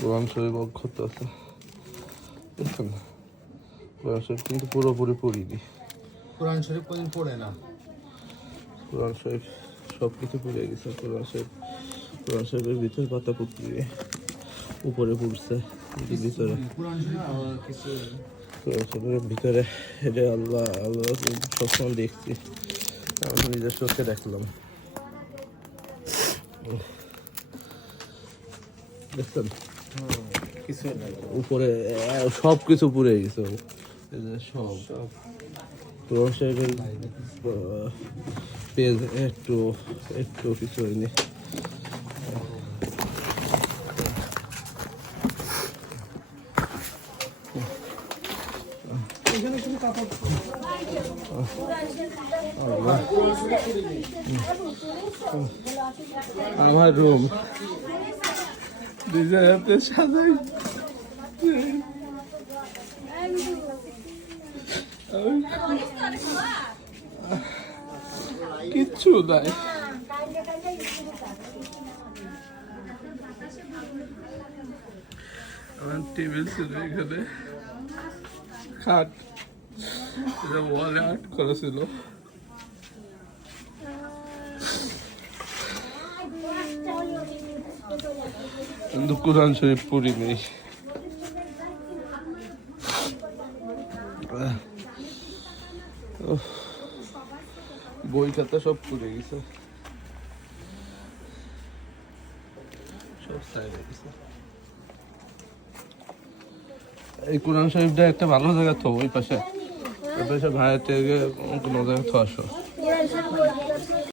কোরআন শরীফ অক্ষত আছে, দেখছেন? কোরআন শরীফ কিন্তু পুরোপুরি পড়িনি। কোরআন শরীফ কোনদিন পড়ে না। কোরআন শরীফ সব কিছু পড়ে গেছে। কোরআন শরীফের ভিতরে পাতা পুড়িয়ে উপরে পড়ছে, ভিতরে কোরআন শরীফের ভিতরে এটা আল্লাহ সবসময় দেখছি, আমি নিজের চোখে দেখলাম। দেখছেন কিছু উপরে সব কিছু পুড়ে গেছে, সব কোরআন শরীফের পেজ একটু কিছু হয়নি। আমার রুম ডিজাইনাতে সাজাই, কিচ্ছু নাই। আমার টেবিল ছিল এখানে, খাট ওয়ালে আর্ট করা ছিল। কিন্তু কোরআন শরীফ পড়ি নেই। বই খাতা সব পড়ে গেছে, সব সাইডে গেছে। এই কোরআন শরীফটা একটা ভালো জায়গা তো, ওই পাশে ভাইয়ের থেকে কোনো জায়গা তো আসো।